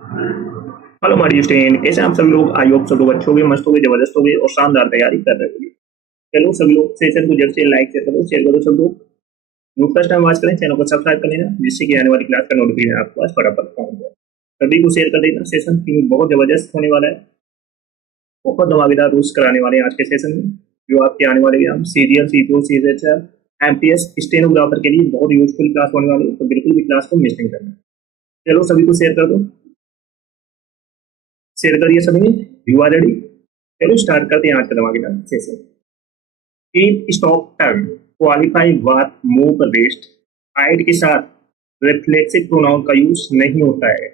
Hello हमारी student, कैसे हैं आप सभी लोग। आई होप सब लोग अच्छे होंगे, मस्त होंगे, जबरदस्त होंगे और शानदार तैयारी कर रहे होंगे। चलो सभी लोग सेशन को जल्द से लाइक शेयर करो सब लोग। जो फर्स्ट टाइम वॉच करें चैनल को सब्सक्राइब कर लेना, जिससे कि आने वाली क्लास का नोटिफिकेशन आपके पास फटाफट पहुंच जाए। सभी को शेयर कर देना सेशन, क्योंकि बहुत जबरदस्त होने वाला है। बहुत धमाकेदार रूल्स कराने वाले हैं आज के सेशन में, जो आपके आने वाले exam CGL, CPO, CHR, MTS, stenographer के लिए बहुत यूजफुल क्लास होने वाली है। तो बिल्कुल भी क्लास को मिस नहीं करना। चलो सभी को शेयर कर दो, शेयर करिए सभी ने। You are ready? चलो स्टार्ट करते हैं आज का धमाकेदार session. Keep stop turn qualify wait move rest. Hide के साथ रिफ्लेक्सिव प्रोनाउन का यूज नहीं होता है।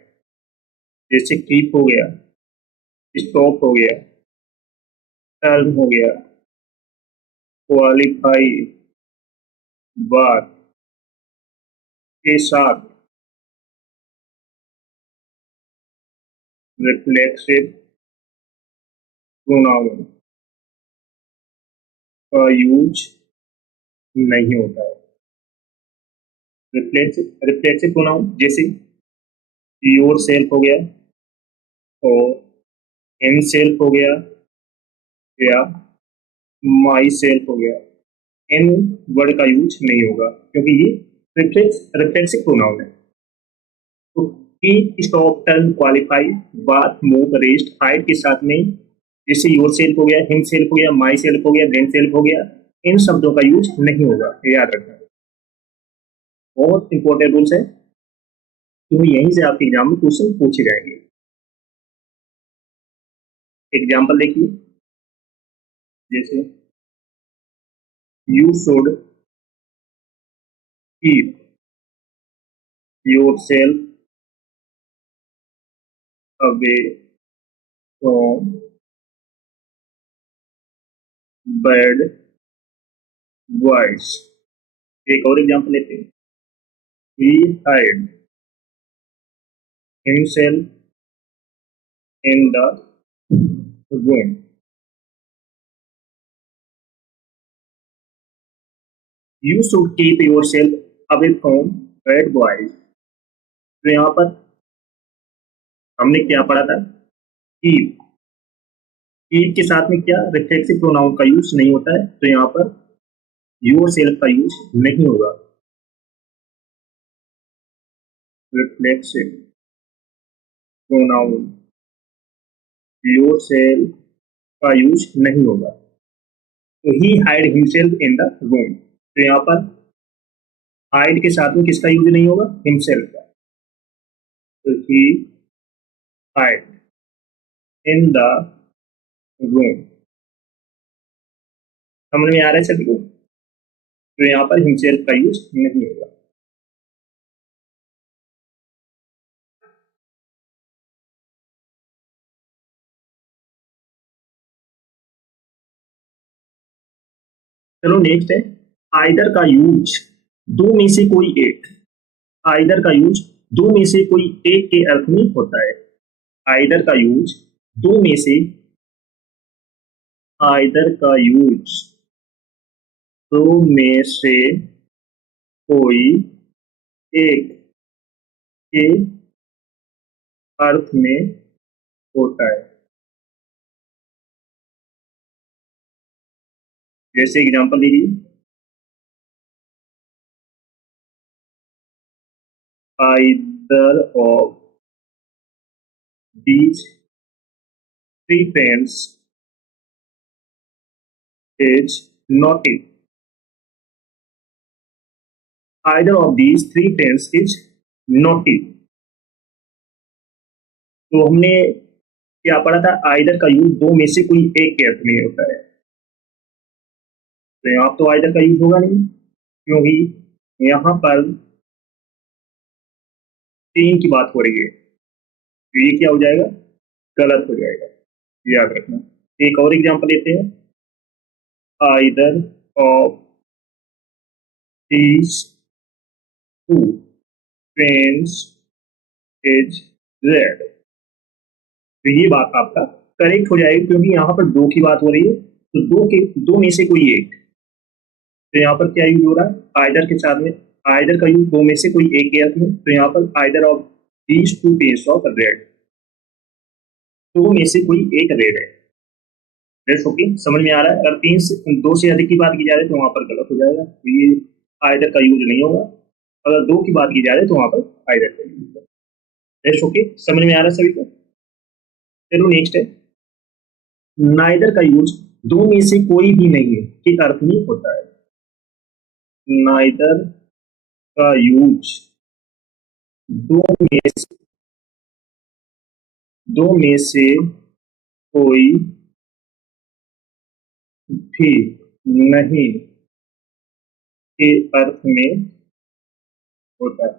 जैसे कीप हो गया, स्टॉप हो गया, टर्न हो गया, क्वालिफाई वाट के साथ रिफ्लेक्सिव प्रोनाउन का यूज नहीं होता है। रिफ्लेक्सिव प्रोनाउन जैसे योर सेल्फ हो गया और हिम सेल्फ हो गया या माई सेल्फ हो गया, इन वर्ड का यूज नहीं होगा क्योंकि ये रिफ्लेक्सिव प्रोनाउन है। तो कीप स्टॉप टर्न क्वालिफाई बात मूव रेस्ट हाइड के साथ में जैसे योर सेल्फ हो गया, हिम सेल्फ हो गया, माई सेल्फ हो गया, देन सेल्फ हो गया, इन शब्दों का यूज नहीं होगा, याद रखना। बहुत इंपॉर्टेंट रूल्स है क्योंकि यहीं से आपके एग्जाम में क्वेश्चन पूछे जाएंगे। एग्जाम्पल देखिए, जैसे you should keep your self away from bad boys. एक और एग्जाम्पल लेते हैं, he hid himself in the room। You should keep yourself away from bad boys। तो यहाँ पर हमने क्या पढ़ा था, कीप। कीप के साथ में क्या रिफ्लेक्सिव प्रोनाउन का यूज नहीं होता है, तो यहाँ पर योर सेल्फ का यूज नहीं होगा। रिफ्लेक्सिव प्रोनाउन योर सेल्फ का यूज नहीं होगा। तो he hide himself in the room. तो यहाँ पर हाइड के साथ में किसका यूज नहीं होगा, हिमसेल्फ का। तो he hide in the room. समझ में आ रहा है सभी को? तो यहाँ पर हिमसेल्फ का यूज नहीं होगा। चलो नेक्स्ट है, आइदर का यूज दो में से कोई एक। आइदर का यूज दो में से कोई एक के अर्थ में होता है। आइदर का यूज दो में से, आइदर का यूज दो में से कोई एक के अर्थ में होता है। जैसे एग्जांपल लीजिए, either of these three friends is naughty। Either of these three friends is naughty। तो हमने क्या पढ़ा था, आइदर का यूज दो में से कोई एक के अर्थ में होता है। तो यहाँ तो आइदर का यूज होगा नहीं क्योंकि यहाँ पर तीन की बात हो रही है, तो ये क्या हो जाएगा, गलत हो जाएगा, याद रखना। एक और एग्जांपल लेते हैं, either of these two friends is red। तो ये बात आपका करेक्ट हो जाएगी क्योंकि यहाँ पर दो की बात हो रही है, तो दो में से कोई एक। तो यहाँ पर क्या यूज हो रहा है, आइदर के साथ में। आइदर का यूज दो में से कोई एक के अर्थ में, तो यहाँ पर either of these two pairs of red, तो में से कोई एक रेड है। रेड ओके, समझ में आ रहा है। अगर दो से अधिक की बात की जा रही है तो वहां पर गलत हो जाएगा, तो ये आइदर का यूज नहीं होगा। अगर दो की बात की जा रही है तो वहां पर आइदर का यूज होगा। रेड ओके, समझ में आ रहा है सभी को। चलो नेक्स्ट है, नाइदर का यूज दो में से कोई भी नहीं है के अर्थ में होता है। नाइदर का यूज दो में से कोई भी नहीं के अर्थ में होता है।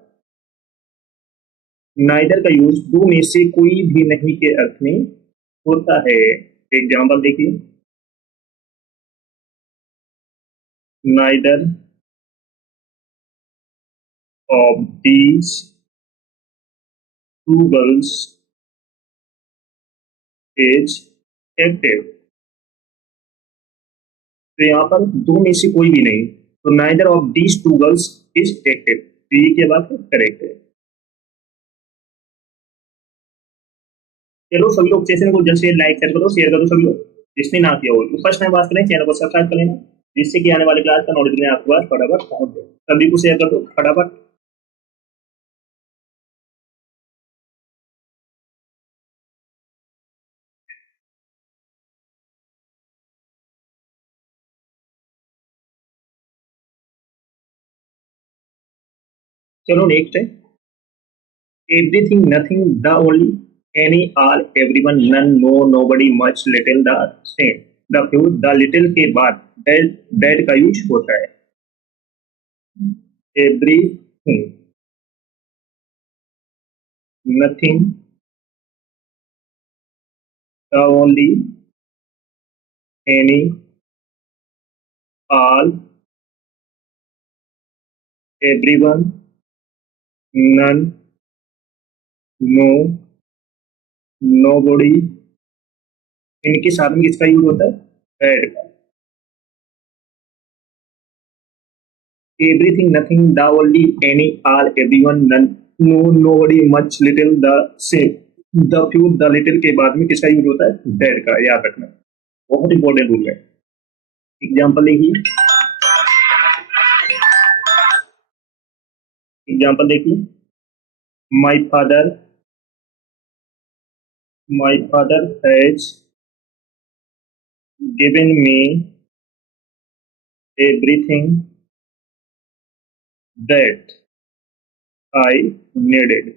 नाइदर का यूज दो में से कोई भी नहीं के अर्थ में होता है। एग्जाम्पल देखिए, neither of these two girls is active. तो यहाँ पर दो में से कोई भी नहीं, तो neither of these two girls is active, तो ये क्या बात है, करेक्ट है। चलो सभी लोग सेशन को जल्द से लाइक करो, शेयर करो सभी लोग, जिसने ना किया हो। तो फर्स्ट टाइम बात करें, चैनल को सब्सक्राइब कर लेना, जिससे कि आने वाले क्लास का नोटिफिकेशन आपके पास फटाफट पहुंच जाए। सभी को शेयर कर दो फटाफट। चलो नेक्स्ट है, everything, nothing, the only, any, all, everyone, none, no, nobody, much, little, the same, the few, the little के बाद दैट का यूज होता है। Everything, nothing, the only, any, all, everyone, none, no, nobody, इनके साथ में किसका यूज होता है, दैट का। Everything, nothing, the only, any, all, everyone, none, no, nobody, much, little, the same, the few, the little के बाद में किसका यूज होता है, दैट का। याद रखना, बहुत इंपॉर्टेंट रूल है। एग्जाम्पल देखिए, my father has given me everything that I needed.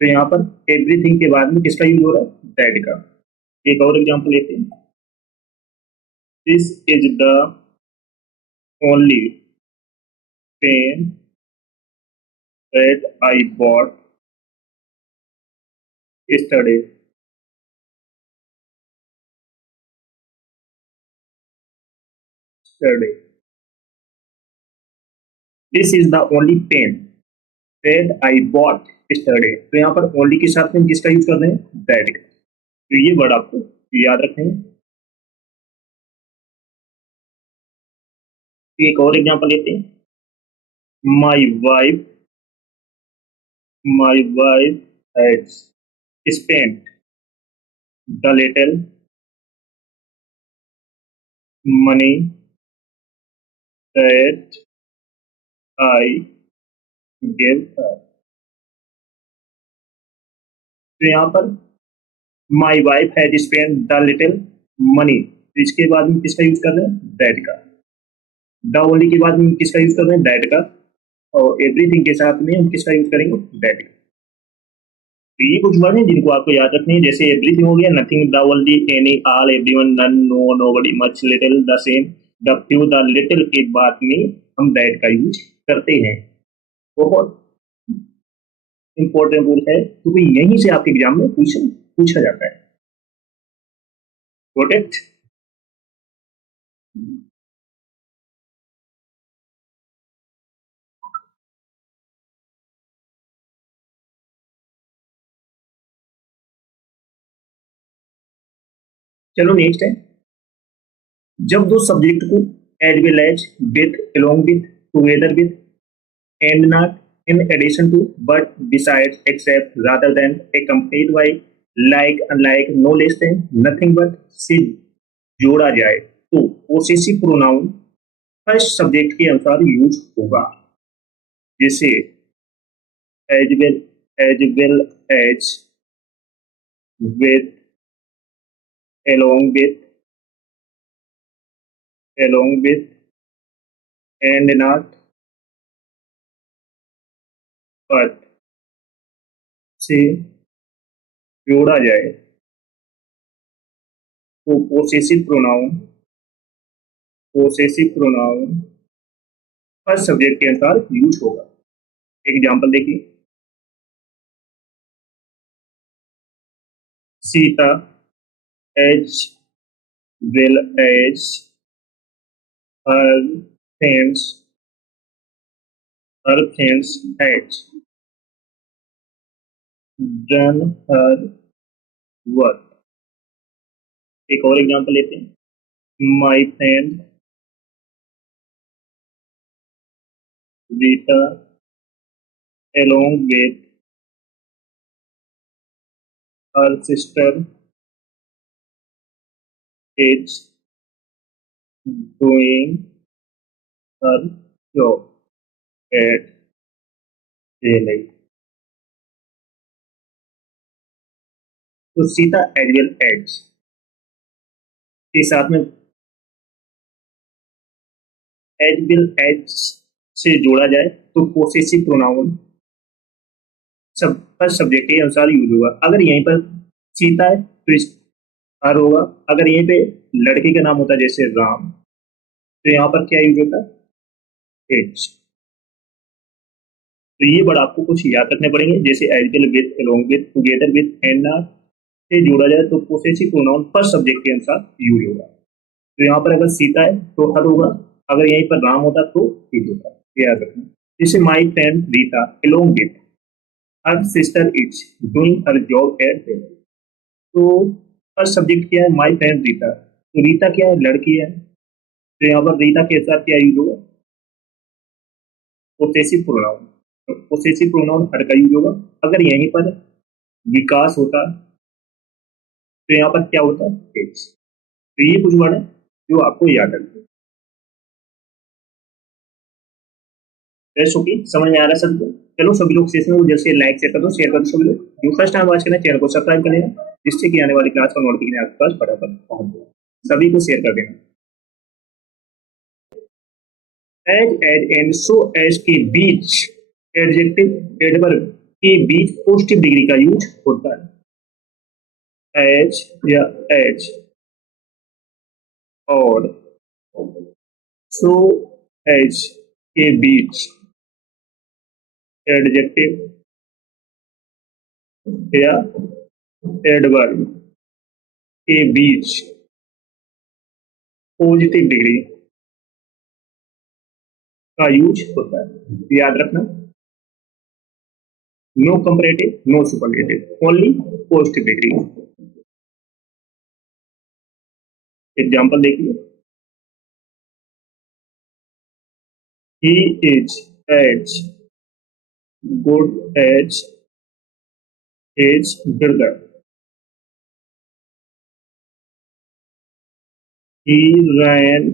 तो यहाँ पर एवरीथिंग के बाद में किसका यूज हो रहा है, दैट का। एक और एग्जाम्पल लेते हैं, this is the only pen that I bought yesterday। This is the only pen that I bought yesterday। तो यहाँ पर ओनली के साथ में किसका यूज कर रहे हैं, दैट का। तो ये वर्ड आपको याद रखना है। एक और एग्जांपल लेते हैं, my wife has spent the little money that I give her. तो यहाँ पर my wife has spent the little money, तो इसके बाद में किसका यूज कर रहे हैं, दैट का। द ओनली के बाद में किसका यूज कर रहे हैं, दैट का। और एवरीथिंग के साथ में हम किसका यूज करेंगे, दैट का। तो ये कुछ वर्ड हैं जिनको आपको याद रखने हैं, जैसे एवरीथिंग हो गया, nothing, the only, any, all, everyone, none, no, nobody, much, little, the same, the few, the little के बाद में हम दैट का यूज करते हैं। बहुत इंपॉर्टेंट रूल है, क्योंकि यहीं से आपके एग्जाम में क्वेश्चन पूछा जाता है। Got it. चलो नेक्स्ट है, जब दो सब्जेक्ट को as well as, with, along with, together with, and not, in addition to, but besides, except, rather than, accompanied by, like, unlike, no less than, nothing but से जोड़ा जाए तो possessive pronoun first subject के अनुसार use होगा। जैसे as well as, with, along with, and not, but से जोड़ा जाए तो पोसेसिव प्रोनाउन फर्स्ट सब्जेक्ट के अनुसार यूज होगा। एग्जाम्पल देखिए, Sita as well as her friends had done her work। एक और एग्जांपल लेते हैं, my friend Rita along with her sister is doing her job at daylight। तो सीता एज वेल एज के साथ में एज वेल एज से जोड़ा जाए तो पोसेसिव प्रोनाउन सब फर्स्ट सब्जेक्ट के अनुसार यूज होगा। अगर यहीं पर सीता है तो इस हर होगा, अगर यहीं पे लड़के का नाम होता है जैसे राम तो यहाँ पर क्या यूज होता है, एज। तो ये वर्ड आपको कुछ याद रखने पड़ेंगे, जैसे as well with, along with, together with, and से जोड़ा जाए तो पोसेसिव प्रोनाउन फर्स्ट सब्जेक्ट के अनुसार यूज होगा। तो यहाँ पर अगर सीता है तो हर होगा, अगर यहीं पर राम होता तो इज होता, याद रखना। जैसे my friend Rita along with her sister is doing her job eight daily. तो फर्स्ट सब्जेक्ट क्या है, माई फ्रेंड रीता, तो रीता क्या है, लड़की है, तो यहाँ पर रीता के साथ क्या यूज होगा, पोसेसिव प्रोनाउन। तो पोसेसिव प्रोनाउन हर का यूज होगा। अगर यहीं पर विकास होता तो यहाँ पर क्या होता है, एज। तो ये कुछ वर्ड है जो आपको याद रखना। ओके, समझ में आ रहा है सबको? चलो सभी लोग सेशन को जैसे लाइक शेयर कर दो, शेयर कर दो सभी लोग। जो फर्स्ट टाइम वॉच करना है चैनल को सब्सक्राइब कर लेना, जिससे कि आने वाली क्लास का नोटिफिकेशन आपके पास फटाफट पहुंच जाए। सभी को शेयर कर देना। एज एंड सो एज के बीच एडजेक्टिव एडवर्ब के बीच पॉजिटिव डिग्री का यूज होता है। एज या एज और सो एज के बीच एडजेक्टिव या एडवर्ब के बीच पॉजिटिव डिग्री का यूज होता है, याद रखना। No comparative, no superlative, only positive degree. Example देखिए, he is as good as his brother, he ran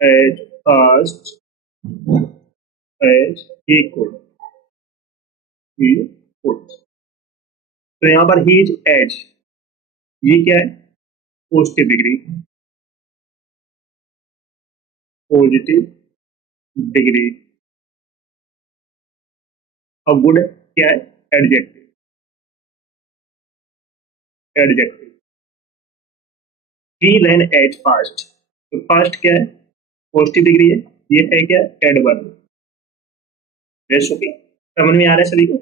as fast as he could, तो यहाँ पर he is as, ये क्या है, पॉजिटिव डिग्री, पॉजिटिव डिग्री। अब गुड क्या है, एडजेक्टिव, एडजेक्टिव। ही रैन एज फास्ट, तो फास्ट क्या है, पॉजिटिव डिग्री है, ये है क्या, एडवर्ब। ओके, समझ में आ रहा है सभी को?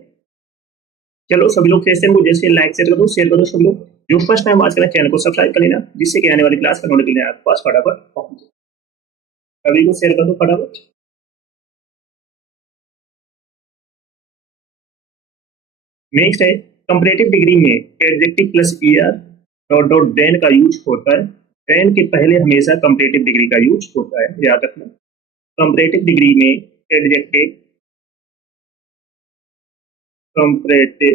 चलो सभी लोग सेशन को जैसे लाइक शेयर कर दो सभी लोग। जो फर्स्ट टाइम आज करना चैनल को सब्सक्राइब कर लेना, जिससे कि आने वाली क्लास का नोटिफिकेशन आपके पास फटाफट पहुंच जाए। सभी को शेयर कर दो फटाफट। नेक्स्ट है, कंपैरेटिव डिग्री में adjective plus ER dot dot than का यूज होता है। देन के पहले हमेशा कंपैरेटिव डिग्री का यूज होता है, याद रखना। कंपैरेटिव डिग्री में एडजेक्टिव कंपैरेटिव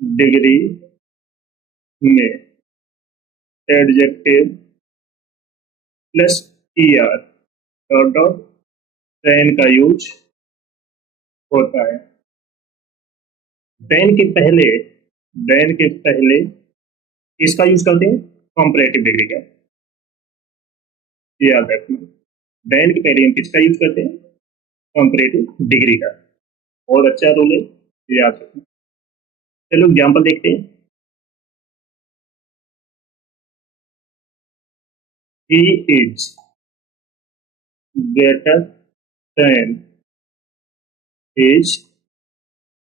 डिग्री में adjective plus ER dot dot than का यूज होता है। देन के पहले इसका यूज करते हैं कंपैरेटिव डिग्री का, याद रखना। देन के पहले हम किसका यूज करते हैं? कंपैरेटिव डिग्री का। बहुत अच्छा रूल है, याद रखना। चलो एग्जाम्पल देखते हैं। He is better than his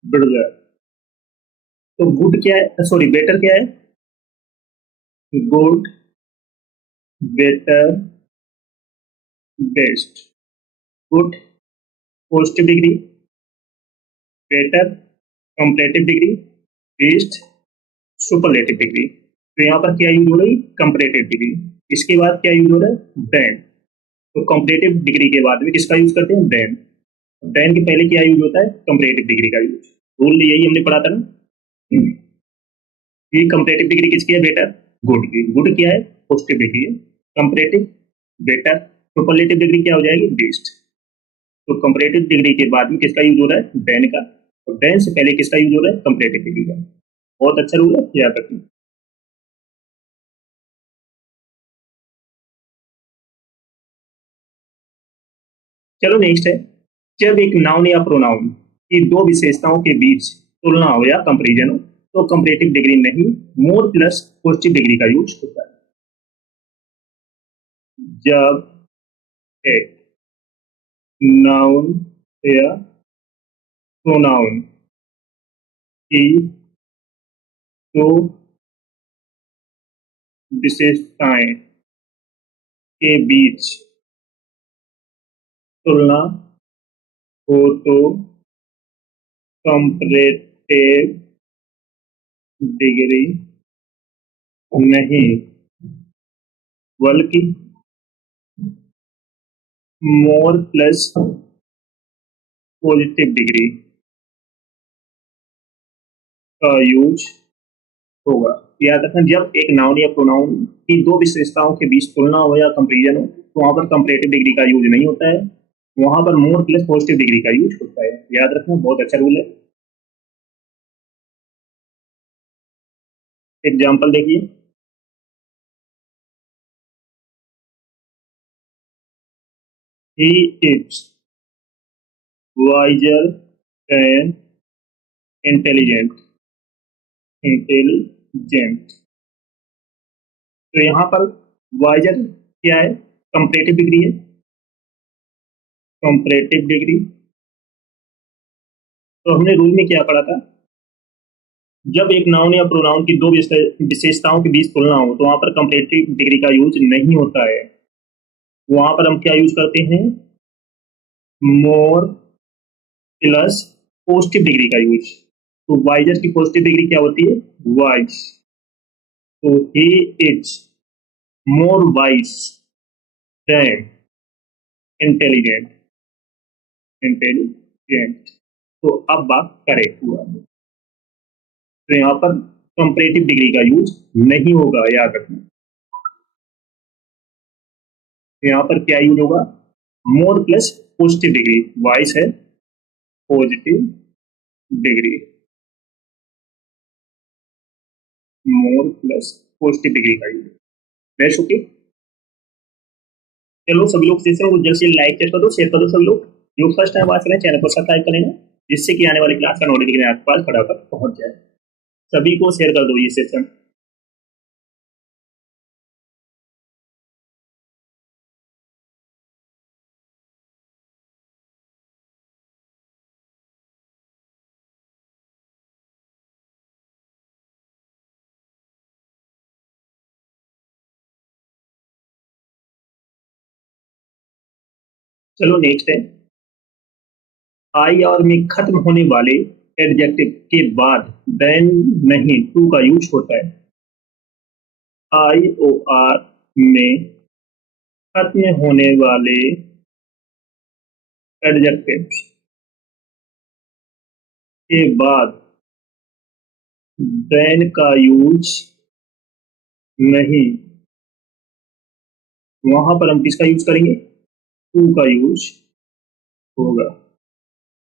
brother। तो गुड क्या है, सॉरी बेटर क्या है? Good, better, best. Good positive degree, better comparative degree, best superlative degree. तो यहाँ पर क्या यूज हो रही? Comparative degree. इसके बाद क्या यूज हो रहा है? देन। तो कंपैरेटिव डिग्री के बाद में किसका यूज करते हैं? देन। देन के पहले क्या यूज होता है? कंपैरेटिव डिग्री का यूज। रूल यही हमने पढ़ा था ना। ये कंपैरेटिव डिग्री किसकी है? बेटर, गुड की। गुड क्या है? पॉजिटिव डिग्री है। कंपैरेटिव बेटर, सुपरलेटिव डिग्री क्या हो जाएगी? बेस्ट। तो कंपैरेटिव डिग्री के बाद में किसका यूज हो रहा है? देन का। और देन से पहले किसका यूज हो रहा है? कंपैरेटिव डिग्री का। बहुत अच्छा रूल है, याद रखना। चलो नेक्स्ट है, जब एक नाउन या प्रोनाउन की दो विशेषताओं के बीच तुलना हो या कंपैरिजन हो तो कंपैरेटिव डिग्री नहीं, मोर प्लस पॉजिटिव डिग्री का यूज होता है। जब एक नाउन या प्रोनाउन की दो विशेषताएं के बीच तुलना हो तो कंपैरेटिव डिग्री नहीं, बल्कि मोर प्लस पॉजिटिव डिग्री का यूज होगा। याद रखना, जब एक नाउन या प्रोनाउन की दो विशेषताओं के बीच तुलना हो या कंपैरिजन हो तो वहां पर कंपैरेटिव डिग्री का यूज नहीं होता है, वहां पर मोर प्लस पॉजिटिव डिग्री का यूज होता है। याद रखना, बहुत अच्छा रूल है। एग्जाम्पल देखिए। He is wiser and intelligent. Intelligent, तो यहाँ पर वाइजर क्या है? कंपैरेटिव डिग्री है। कंपैरेटिव डिग्री, तो हमने रूल में क्या पढ़ा था? जब एक नाउन या प्रोनाउन की दो विशेषताओं के बीच तुलना हो तो वहां पर कंपैरेटिव डिग्री का यूज नहीं होता है, वहां पर हम क्या यूज करते हैं? मोर प्लस पॉजिटिव डिग्री का यूज। तो वाइजर की पॉजिटिव डिग्री क्या होती है? वाइज। तो he is more wise then intelligent. Intelligent, तो अब बात करेक्ट हुआ। तो यहाँ पर कंपैरेटिव डिग्री का यूज नहीं होगा, याद रखना। यहाँ पर क्या यूज होगा? मोर प्लस पॉजिटिव डिग्री, वाइस है पॉजिटिव डिग्री, मोर प्लस पॉजिटिव डिग्री का यूज। Best, okay. चलो सभी लोग सेशन को जल्द से लाइक कर दो, शेयर कर दो। सभी लोग जो फर्स्ट टाइम बात करें चैनल को सब्सक्राइब कर लेना, जिससे कि आने वाली क्लास का नोटिफिकेशन आपके पास फटाफट पहुंच जाए। सभी को शेयर कर दो ये सेशन। चलो नेक्स्ट है, आई और में खत्म होने वाले एडजेक्टिव के बाद देन नहीं टू का यूज होता है। आई ओ आर में खत्म होने वाले एडजेक्टिव के बाद देन का यूज नहीं, वहां पर हम किसका यूज करेंगे? टू का यूज होगा।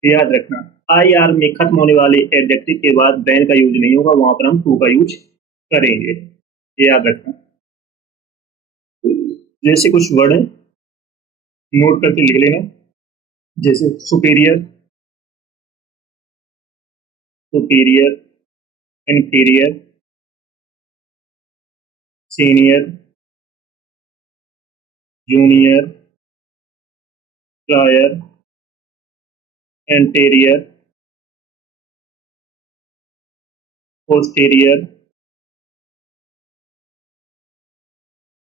याद रखना, आई आर में खत्म होने वाले एडजेक्टिव के बाद देन का यूज नहीं होगा, वहां पर हम टू का यूज करेंगे। याद रखना। जैसे कुछ वर्ड है, नोट करके लिख लेना, जैसे superior, superior, inferior, senior, junior, prior, anterior, posterior.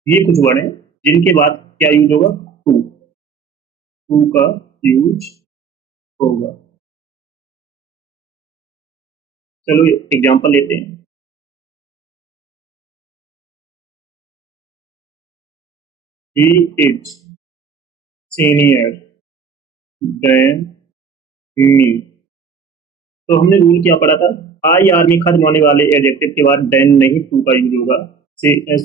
ये कुछ वर्ड हैं जिनके बाद क्या यूज होगा? टू, टू का यूज होगा। चलो एग्जांपल लेते हैं। He is senior than me। तो हमने रूल क्या पढ़ा था? आई आर में खत्म होने वाले एडजेक्टिव के बाद देन नहीं, टू का यूज होगा।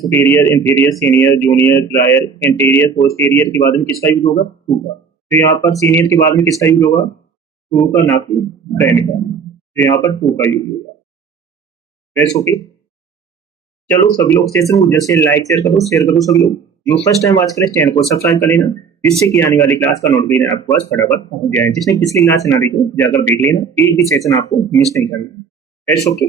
Superior, inferior, senior, junior, prior, anterior, posterior के बाद में किसका यूज होगा? टू का। तो यहाँ पर सीनियर के बाद में किसका यूज होगा? टू का, ना कि देन का। तो यहाँ पर टू का यूज होगा। Best, okay. चलो सभी लोग सेशन को जैसे लाइक शेयर करो सभी लोग। जो फर्स्ट टाइम वॉच करें चैनल को सब्सक्राइब कर लेना, जिससे कि आने वाली क्लास का नोटिफिकेशन आपके पास फटाफट पहुंच जाए। जिसने पिछली क्लास ना देखी जाकर देख लेना, एक भी सेशन आपको मिस नहीं करना। ओके।